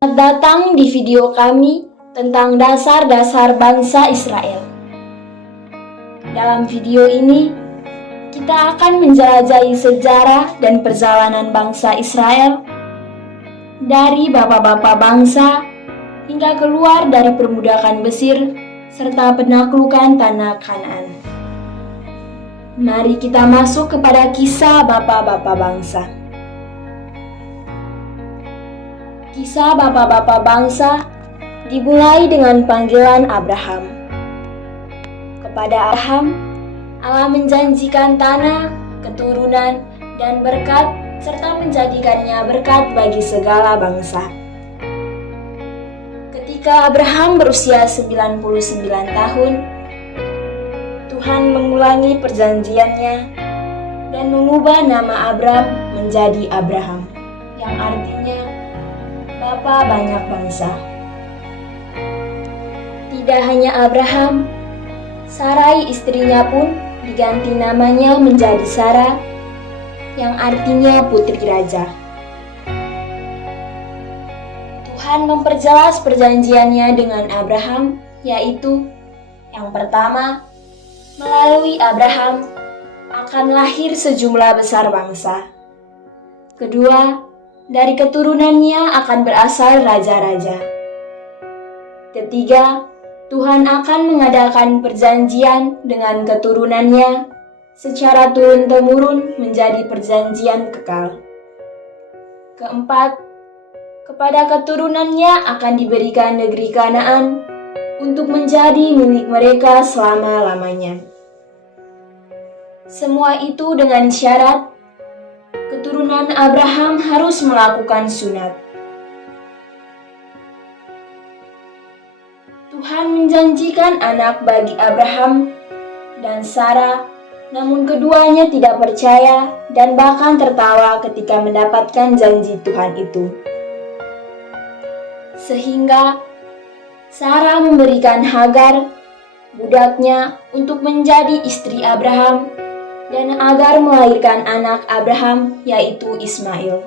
Selamat datang di video kami tentang dasar-dasar bangsa Israel. Dalam video ini, kita akan menjelajahi sejarah dan perjalanan bangsa Israel dari bapak-bapak bangsa hingga keluar dari perbudakan Mesir serta penaklukan tanah Kanaan. Mari kita masuk kepada kisah bapak-bapak bangsa. Kisah bapak-bapak bangsa dimulai dengan panggilan Abraham. Kepada Abraham, Allah menjanjikan tanah, keturunan, dan berkat serta menjadikannya berkat bagi segala bangsa. Ketika Abraham berusia 99 tahun, Tuhan mengulangi perjanjiannya dan mengubah nama Abram menjadi Abraham, yang artinya Bapa banyak bangsa. Tidak hanya Abraham, Sarai istrinya pun diganti namanya menjadi Sarah, yang artinya putri raja. Tuhan memperjelas perjanjiannya dengan Abraham, yaitu yang pertama, melalui Abraham akan lahir sejumlah besar bangsa. Kedua, dari keturunannya akan berasal raja-raja. Ketiga, Tuhan akan mengadakan perjanjian dengan keturunannya secara turun-temurun menjadi perjanjian kekal. Keempat, kepada keturunannya akan diberikan negeri Kanaan untuk menjadi milik mereka selama-lamanya. Semua itu dengan syarat keturunan Abraham harus melakukan sunat. Tuhan menjanjikan anak bagi Abraham dan Sarah, namun keduanya tidak percaya dan bahkan tertawa ketika mendapatkan janji Tuhan itu. Sehingga Sarah memberikan Hagar, budaknya, untuk menjadi istri Abraham dan agar melahirkan anak Abraham, yaitu Ismail.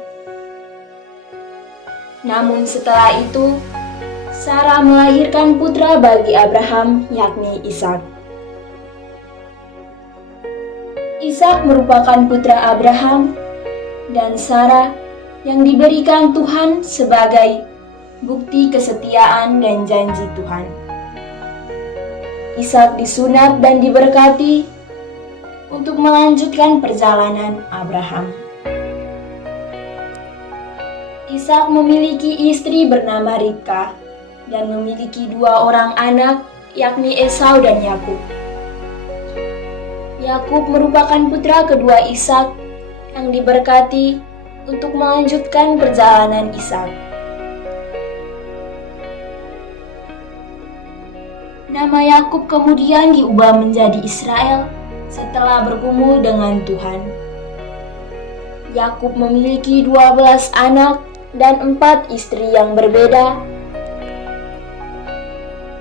Namun setelah itu, Sarah melahirkan putra bagi Abraham, yakni Ishak. Ishak merupakan putra Abraham dan Sarah yang diberikan Tuhan sebagai bukti kesetiaan dan janji Tuhan. Ishak disunat dan diberkati untuk melanjutkan perjalanan Abraham. Ishak memiliki istri bernama Ribka dan memiliki dua orang anak, yakni Esau dan Yakub. Yakub merupakan putra kedua Ishak yang diberkati untuk melanjutkan perjalanan Ishak. Nama Yakub kemudian diubah menjadi Israel setelah bergumul dengan Tuhan. Yakub memiliki 12 anak dan 4 istri yang berbeda.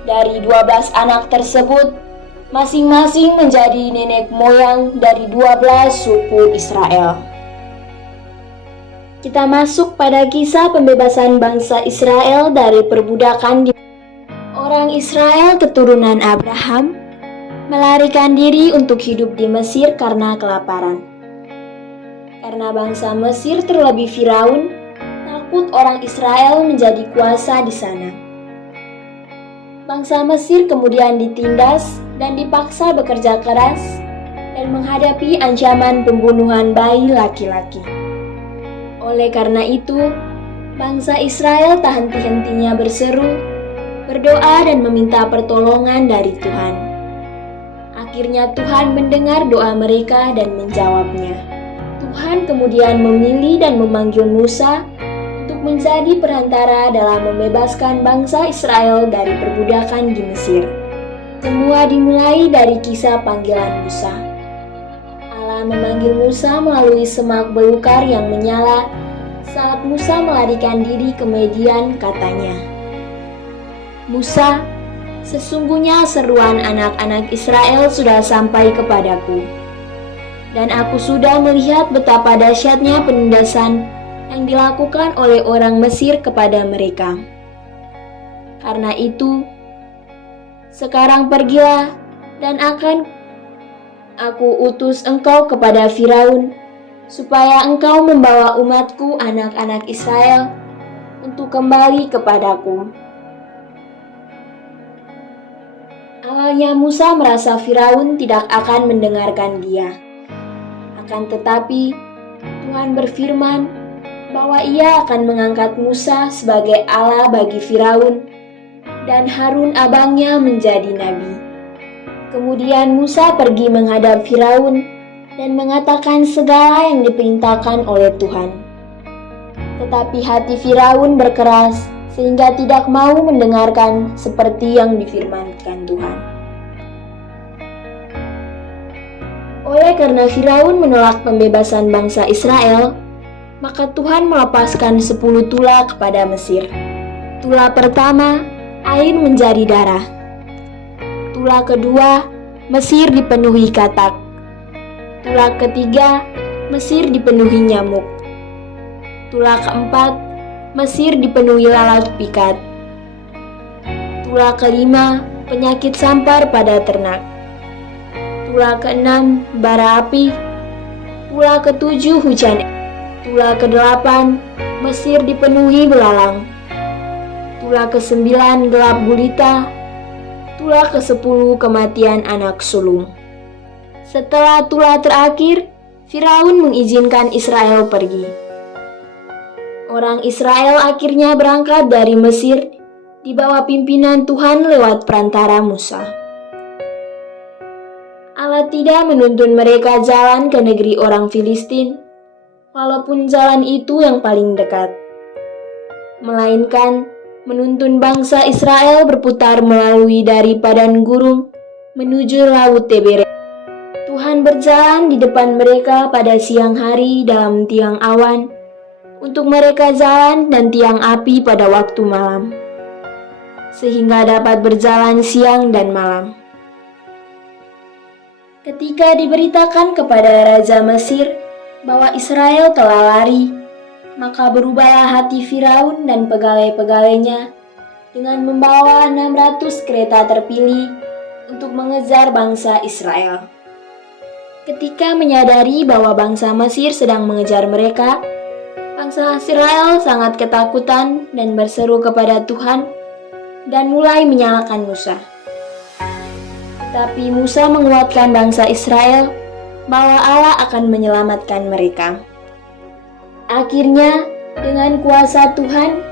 Dari 12 anak tersebut, masing-masing menjadi nenek moyang dari 12 suku Israel. Kita masuk pada kisah pembebasan bangsa Israel dari perbudakan. Orang Israel keturunan Abraham melarikan diri untuk hidup di Mesir karena kelaparan. Karena bangsa Mesir terlebih Firaun, takut orang Israel menjadi kuasa di sana. Bangsa Mesir kemudian ditindas dan dipaksa bekerja keras dan menghadapi ancaman pembunuhan bayi laki-laki. Oleh karena itu, bangsa Israel tak henti-hentinya berseru, berdoa dan meminta pertolongan dari Tuhan. Akhirnya Tuhan mendengar doa mereka dan menjawabnya. Tuhan kemudian memilih dan memanggil Musa untuk menjadi perantara dalam membebaskan bangsa Israel dari perbudakan di Mesir. Semua dimulai dari kisah panggilan Musa. Allah memanggil Musa melalui semak belukar yang menyala. Saat Musa melarikan diri ke Midian, katanya, "Musa, sesungguhnya seruan anak-anak Israel sudah sampai kepadaku, dan aku sudah melihat betapa dahsyatnya penindasan yang dilakukan oleh orang Mesir kepada mereka. Karena itu, sekarang pergilah dan akan aku utus engkau kepada Firaun, supaya engkau membawa umatku anak-anak Israel untuk kembali kepadaku. Awalnya Musa merasa Firaun tidak akan mendengarkan dia. Akan tetapi, Tuhan berfirman bahwa ia akan mengangkat Musa sebagai Allah bagi Firaun dan Harun abangnya menjadi nabi. Kemudian Musa pergi menghadap Firaun dan mengatakan segala yang diperintahkan oleh Tuhan. Tetapi hati Firaun berkeras sehingga tidak mau mendengarkan seperti yang difirmankan Tuhan. Oleh karena Firaun menolak pembebasan bangsa Israel, maka Tuhan melepaskan 10 tula kepada Mesir. Tula pertama, air menjadi darah. Tula kedua, Mesir dipenuhi katak. Tula ketiga, Mesir dipenuhi nyamuk. Tula keempat, Mesir dipenuhi lalat pikat. Tula kelima, penyakit sampar pada ternak. Tula keenam, bara api. Tula ketujuh, hujan. Tula kedelapan, Mesir dipenuhi belalang. Tula kesembilan, gelap gulita. Tula ke-10, kematian anak sulung. Setelah tula terakhir, Firaun mengizinkan Israel pergi. Orang Israel akhirnya berangkat dari Mesir di bawah pimpinan Tuhan lewat perantara Musa. Allah tidak menuntun mereka jalan ke negeri orang Filistin, walaupun jalan itu yang paling dekat, melainkan menuntun bangsa Israel berputar melalui dari padang gurun menuju laut Tiberia. Tuhan berjalan di depan mereka pada siang hari dalam tiang awan, untuk mereka jalan dan tiang api pada waktu malam, sehingga dapat berjalan siang dan malam. Ketika diberitakan kepada Raja Mesir bahwa Israel telah lari, maka berubahlah hati Firaun dan pegawai-pegawainya dengan membawa 600 kereta terpilih untuk mengejar bangsa Israel. Ketika menyadari bahwa bangsa Mesir sedang mengejar mereka, bangsa Israel sangat ketakutan dan berseru kepada Tuhan dan mulai menyalahkan Musa. Tetapi Musa menguatkan bangsa Israel bahwa Allah akan menyelamatkan mereka. Akhirnya, dengan kuasa Tuhan,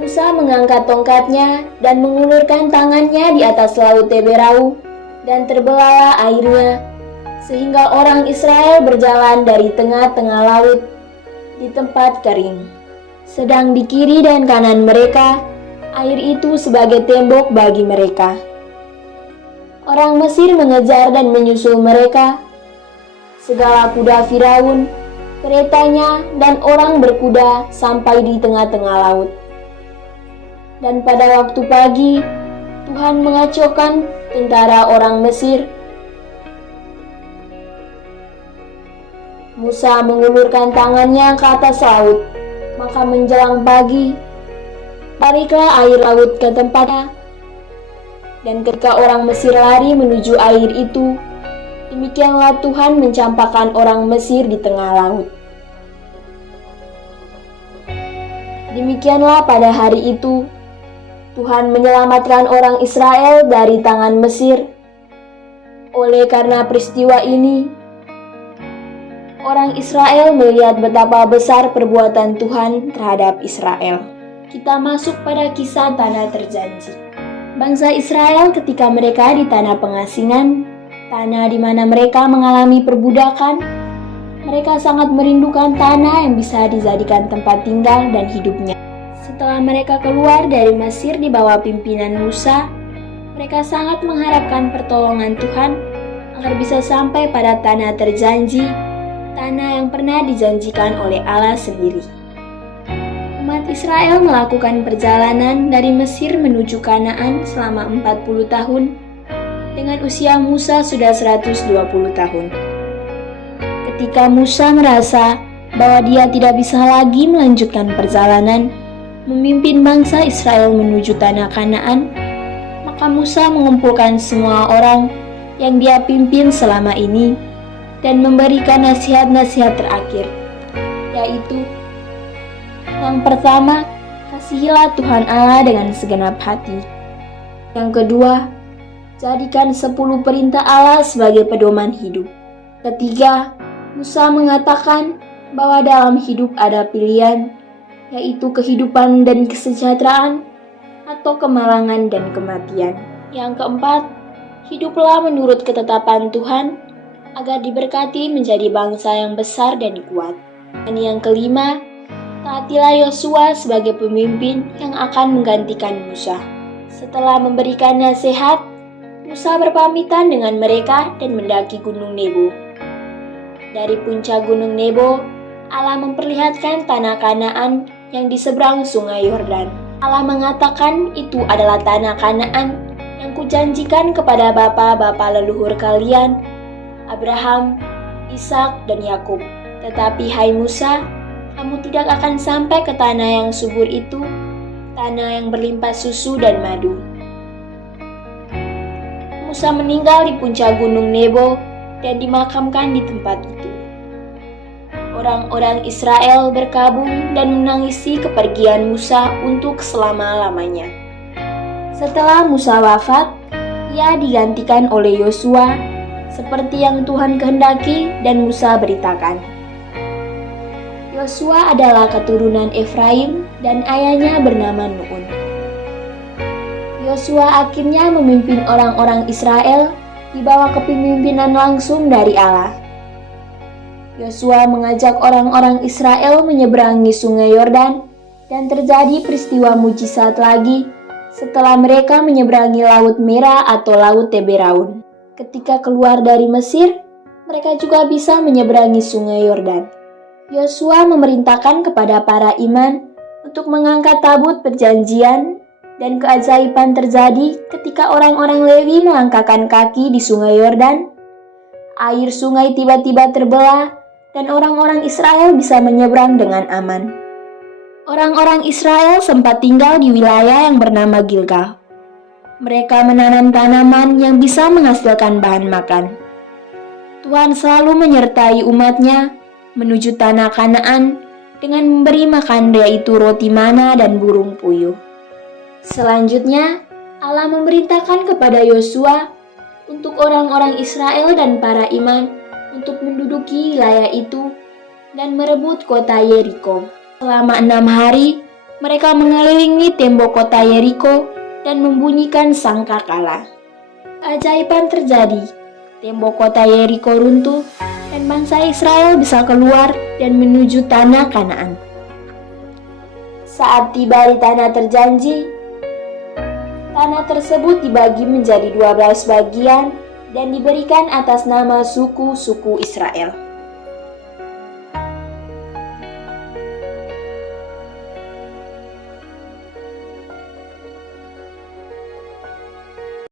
Musa mengangkat tongkatnya dan mengulurkan tangannya di atas laut Teberau, dan terbelahlah airnya, sehingga orang Israel berjalan dari tengah-tengah laut di tempat kering. Sedang di kiri dan kanan mereka, air itu sebagai tembok bagi mereka. Orang Mesir mengejar dan menyusul mereka. Segala kuda Firaun, keretanya, dan orang berkuda sampai di tengah-tengah laut. Dan pada waktu pagi, Tuhan mengacaukan tentara orang Mesir. Musa mengulurkan tangannya ke atas laut, maka menjelang pagi, tariklah air laut ke tempatnya. Dan ketika orang Mesir lari menuju air itu, demikianlah Tuhan mencampakkan orang Mesir di tengah laut. Demikianlah pada hari itu, Tuhan menyelamatkan orang Israel dari tangan Mesir. Oleh karena peristiwa ini, orang Israel melihat betapa besar perbuatan Tuhan terhadap Israel. Kita masuk pada kisah tanah terjanji. Bangsa Israel ketika mereka di tanah pengasingan, tanah di mana mereka mengalami perbudakan, mereka sangat merindukan tanah yang bisa dijadikan tempat tinggal dan hidupnya. Setelah mereka keluar dari Mesir di bawah pimpinan Musa, mereka sangat mengharapkan pertolongan Tuhan agar bisa sampai pada tanah terjanji, tanah yang pernah dijanjikan oleh Allah sendiri. Umat Israel melakukan perjalanan dari Mesir menuju Kanaan selama 40 tahun, dengan usia Musa sudah 120 tahun. Ketika Musa merasa bahwa dia tidak bisa lagi melanjutkan perjalanan memimpin bangsa Israel menuju tanah Kanaan, maka Musa mengumpulkan semua orang yang dia pimpin selama ini dan memberikan nasihat-nasihat terakhir, yaitu yang pertama, kasihilah Tuhan Allah dengan segenap hati. Yang kedua, jadikan 10 perintah Allah sebagai pedoman hidup. Ketiga, Musa mengatakan bahwa dalam hidup ada pilihan, yaitu kehidupan dan kesejahteraan atau kemalangan dan kematian. Yang keempat, hiduplah menurut ketetapan Tuhan agar diberkati menjadi bangsa yang besar dan kuat. Dan yang kelima, taatilah Yosua sebagai pemimpin yang akan menggantikan Musa. Setelah memberikan nasihat, Musa berpamitan dengan mereka dan mendaki Gunung Nebo. Dari puncak Gunung Nebo, Allah memperlihatkan tanah Kanaan yang di seberang sungai Yordan. Allah mengatakan itu adalah tanah Kanaan yang kujanjikan kepada bapa-bapa leluhur kalian, Abraham, Ishak, dan Yakub. Tetapi hai Musa, kamu tidak akan sampai ke tanah yang subur itu, tanah yang berlimpah susu dan madu. Musa meninggal di puncak Gunung Nebo dan dimakamkan di tempat itu. Orang-orang Israel berkabung dan menangisi kepergian Musa untuk selama-lamanya. Setelah Musa wafat, ia digantikan oleh Yosua seperti yang Tuhan kehendaki dan Musa beritakan. Yosua adalah keturunan Efraim dan ayahnya bernama Nun. Yosua akhirnya memimpin orang-orang Israel di bawah kepemimpinan langsung dari Allah. Yosua mengajak orang-orang Israel menyeberangi sungai Yordan dan terjadi peristiwa mujizat lagi setelah mereka menyeberangi Laut Merah atau Laut Teberaun. Ketika keluar dari Mesir, mereka juga bisa menyeberangi sungai Yordan. Yosua memerintahkan kepada para iman untuk mengangkat tabut perjanjian dan keajaiban terjadi ketika orang-orang Lewi melangkahkan kaki di sungai Yordan. Air sungai tiba-tiba terbelah dan orang-orang Israel bisa menyeberang dengan aman. Orang-orang Israel sempat tinggal di wilayah yang bernama Gilgal. Mereka menanam tanaman yang bisa menghasilkan bahan makan. Tuhan selalu menyertai umatnya menuju tanah Kanaan dengan memberi makan yaitu roti mana dan burung puyuh. Selanjutnya, Allah memerintahkan kepada Yosua untuk orang-orang Israel dan para iman untuk menduduki wilayah itu dan merebut kota Yeriko. Selama 6 hari, mereka mengelilingi tembok kota Yeriko dan membunyikan sangkakala. Keajaiban terjadi. Tembok kota Yeriko runtuh dan bangsa Israel bisa keluar dan menuju tanah Kanaan. Saat tiba di tanah terjanji, tanah tersebut dibagi menjadi 12 bagian dan diberikan atas nama suku-suku Israel.